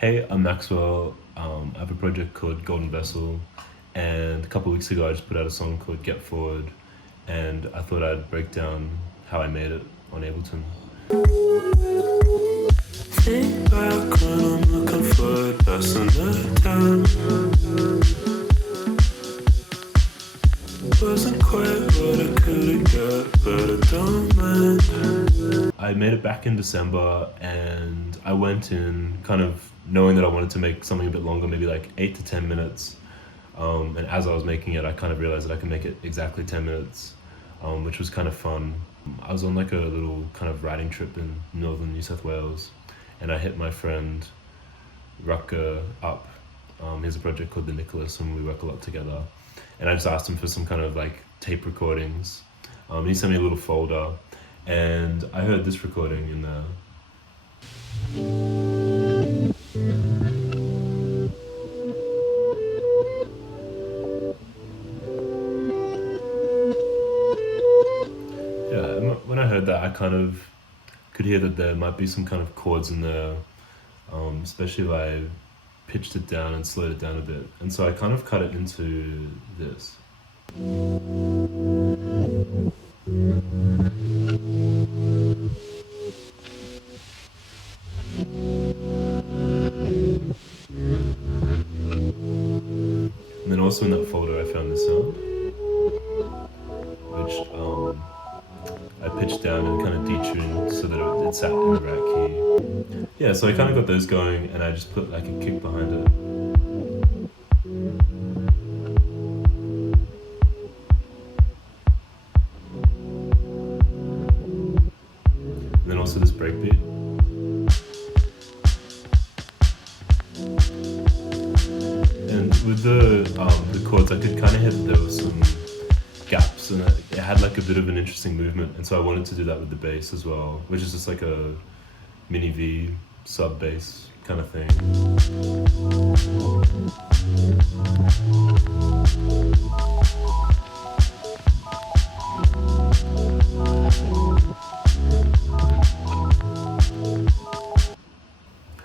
Hey, I'm Maxwell. I have a project called Golden Vessel, and a couple of weeks ago I just put out a song called Get Forward, and I thought I'd break down how I made it on Ableton. Think back when I'm looking forward, passing the time. Wasn't quite what I could've got, but I don't mind. I made it back in December, and I went in kind of knowing that I wanted to make something a bit longer, maybe like 8 to 10 minutes. And as I was making it, I kind of realized that I could make it exactly 10 minutes, which was kind of fun. I was on like a little kind of riding trip in northern New South Wales, and I hit my friend Rutger up. He has a project called The Nicholas, and we work a lot together. And I just asked him for some kind of like tape recordings. He sent me a little folder, and I heard this recording in there. Yeah, and when I heard that, I kind of could hear that there might be some kind of chords in there, especially if I pitched it down and slowed it down a bit. And so I kind of cut it into this. And then also in that folder I found this sound, which I pitched down and kind of detuned so that it sat in the right key. Yeah, so I kind of got those going, and I just put like a kick behind it. And then also this breakbeat. And with the chords, I could kind of hear that there was some gaps, and it had like a bit of an interesting movement, and so I wanted to do that with the bass as well, which is just like a mini V sub bass kind of thing.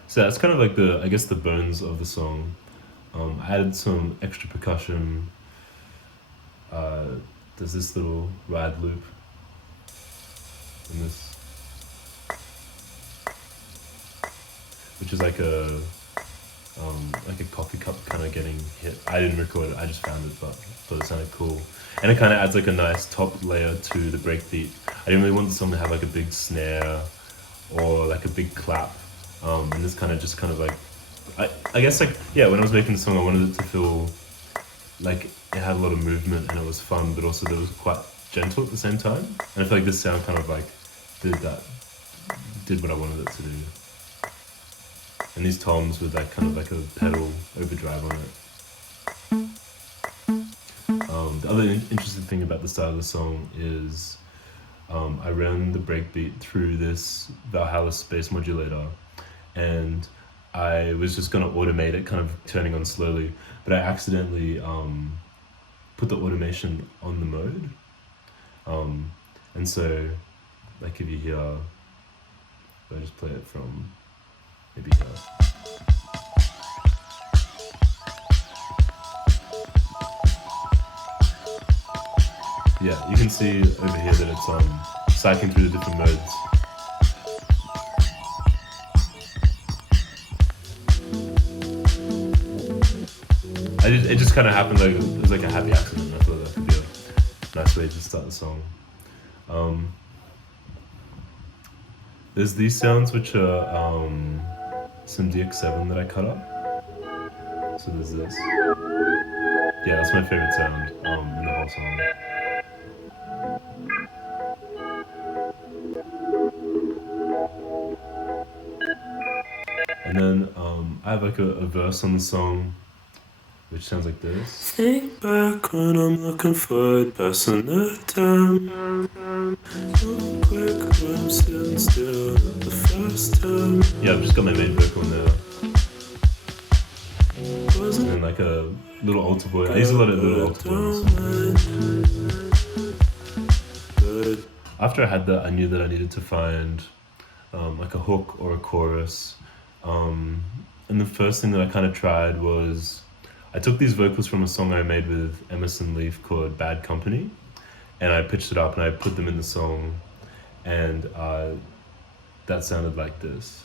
So that's kind of like I guess the bones of the song. I added some extra percussion. There's this little ride loop in this, which is like a coffee cup kind of getting hit. I didn't record it, I just found it, but thought it sounded cool. And it kind of adds like a nice top layer to the breakbeat. I didn't really want the song to have like a big snare or like a big clap. And this kind of like, I guess like, yeah, when I was making the song I wanted it to feel like it had a lot of movement and it was fun, but also it was quite gentle at the same time. And I feel like this sound kind of like did what I wanted it to do. And these toms with that kind of like a pedal overdrive on it. The other interesting thing about the start of the song is I ran the breakbeat through this Valhalla space modulator, and I was just gonna automate it, kind of turning on slowly, but I accidentally put the automation on the mode. And so, like if you hear, I just play it from maybe here. Yeah, you can see over here that it's cycling through the different modes. It just kind of happened, like it was like a happy accident. I thought that could be a nice way to start the song. There's these sounds which are some DX7 that I cut up. So there's this. Yeah, that's my favorite sound in the whole song. And then I have like a verse on the song, which sounds like this. Think back when I'm looking forward, passing the time. Moving quick when I'm sitting still, not the first time. Yeah, I've just got my main vocal in there. And then like a little altar voice. I use a lot of little altar voices. After I had that, I knew that I needed to find like a hook or a chorus. And the first thing that I kind of tried was I took these vocals from a song I made with Emerson Leif called Bad Company, and I pitched it up and I put them in the song, and that sounded like this.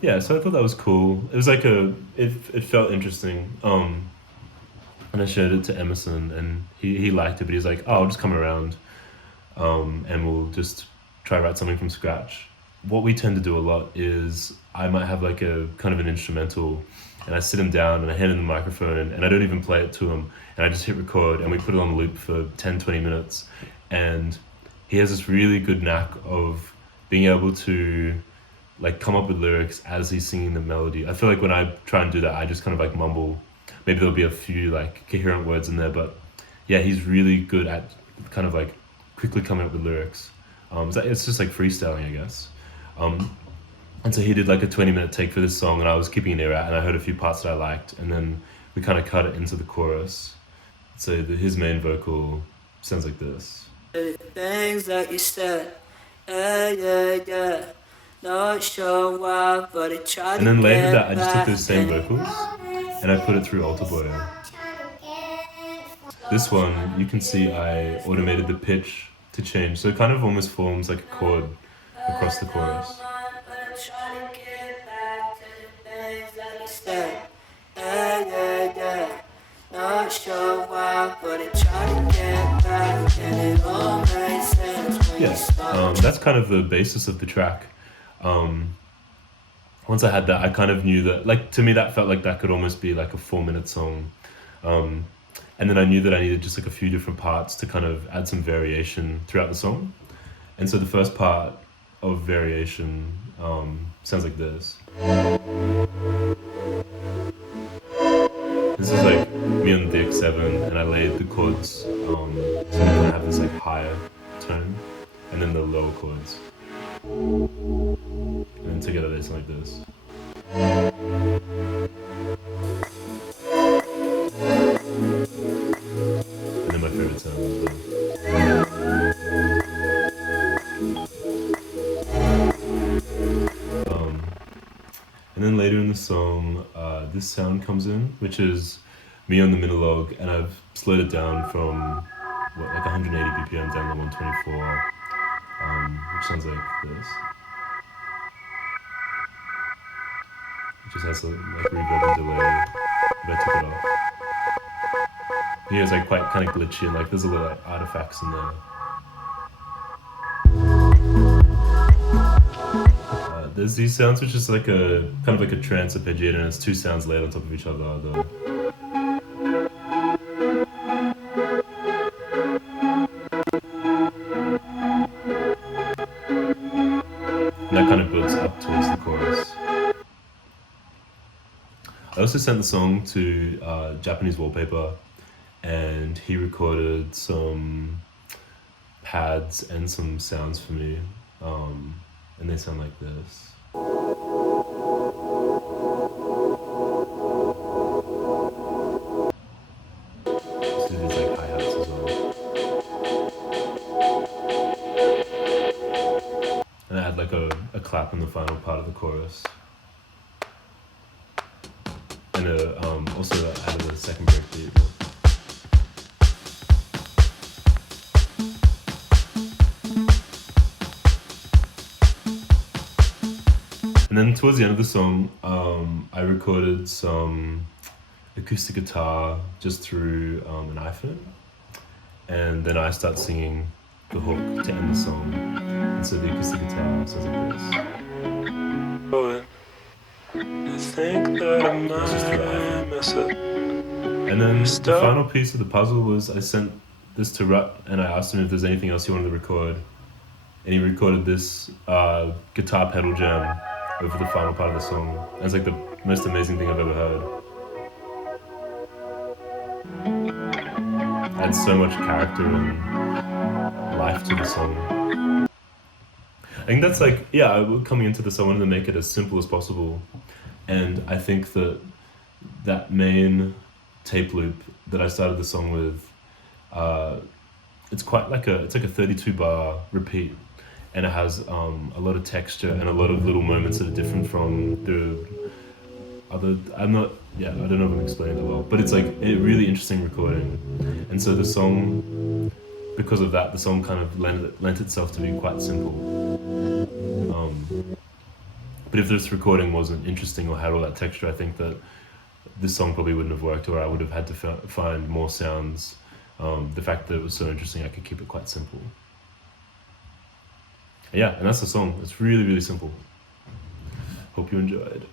Yeah, so I thought that was cool. It was like it felt interesting. And I showed it to Emerson, and he liked it, but he's like, "Oh, I'll just come around, and we'll just try write something from scratch." What we tend to do a lot is I might have like a kind of an instrumental, and I sit him down and I hand him the microphone, and I don't even play it to him, and I just hit record, and we put it on loop for 10, 20 minutes, and he has this really good knack of being able to like come up with lyrics as he's singing the melody. I feel like when I try and do that, I just kind of like mumble. Maybe there'll be a few like coherent words in there, but yeah, he's really good at kind of like quickly coming up with lyrics. It's just like freestyling, I guess. And so he did like a 20-minute take for this song, and I was keeping an ear out, and I heard a few parts that I liked, and then we kind of cut it into the chorus. So his main vocal sounds like this. Things that you said, yeah. Not sure why, but it tried. And then later that I just took those same vocals and I put it through Alter Boy. This one, you can see I automated the pitch to change, so it kind of almost forms like a chord across the chorus. Not sure why, but it tried to get back, and it all made sense. Yeah, that's kind of the basis of the track. Once I had that, I kind of knew that, like, to me that felt like that could almost be like a 4-minute song. And then I knew that I needed just like a few different parts to kind of add some variation throughout the song. And so the first part of variation sounds like this. This is like me on the DX7, and I laid the chords so we kind of have this like higher tone, and then the lower chords. And then together they sound like this. And then my favorite sound is and then later in the song, this sound comes in, which is me on the Minilogue, and I've slowed it down from like 180 BPM down to 124, which sounds like this. It just has a like reverb and delay if I took it off. Yeah, it's like quite kind of glitchy, and like there's a little like artifacts in there. There's these sounds which is like a kind of like a trance arpeggiator, and it's two sounds laid on top of each other. And that kind of builds up towards the chorus. I also sent the song to Japanese Wallpaper, and he recorded some pads and some sounds for me, and they sound like this. So there's like hi-hats as well. And I had like a clap in the final part of the chorus. And also added a second breakbeat. And then towards the end of the song, I recorded some acoustic guitar just through an iPhone. And then I start singing the hook to end the song. And so the acoustic guitar sounds like this. I think that I might mess up. And then the final piece of the puzzle was I sent this to Rut, and I asked him if there's anything else he wanted to record. And he recorded this guitar pedal jam over the final part of the song. And it's like the most amazing thing I've ever heard. Adds so much character and life to the song. I think that's like, yeah, coming into this, I wanted to make it as simple as possible. And I think that that main tape loop that I started the song with, it's quite like it's like a 32 bar repeat, and it has a lot of texture and a lot of little moments that are different from the other. I'm not, yeah, I don't know if I'm explaining it well, but it's like a really interesting recording, and so the song, because of that, the song kind of lent itself to be quite simple. But if this recording wasn't interesting or had all that texture, I think that this song probably wouldn't have worked, or I would have had to find more sounds. The fact that it was so interesting, I could keep it quite simple. Yeah, and that's the song. It's really, really simple. Hope you enjoyed.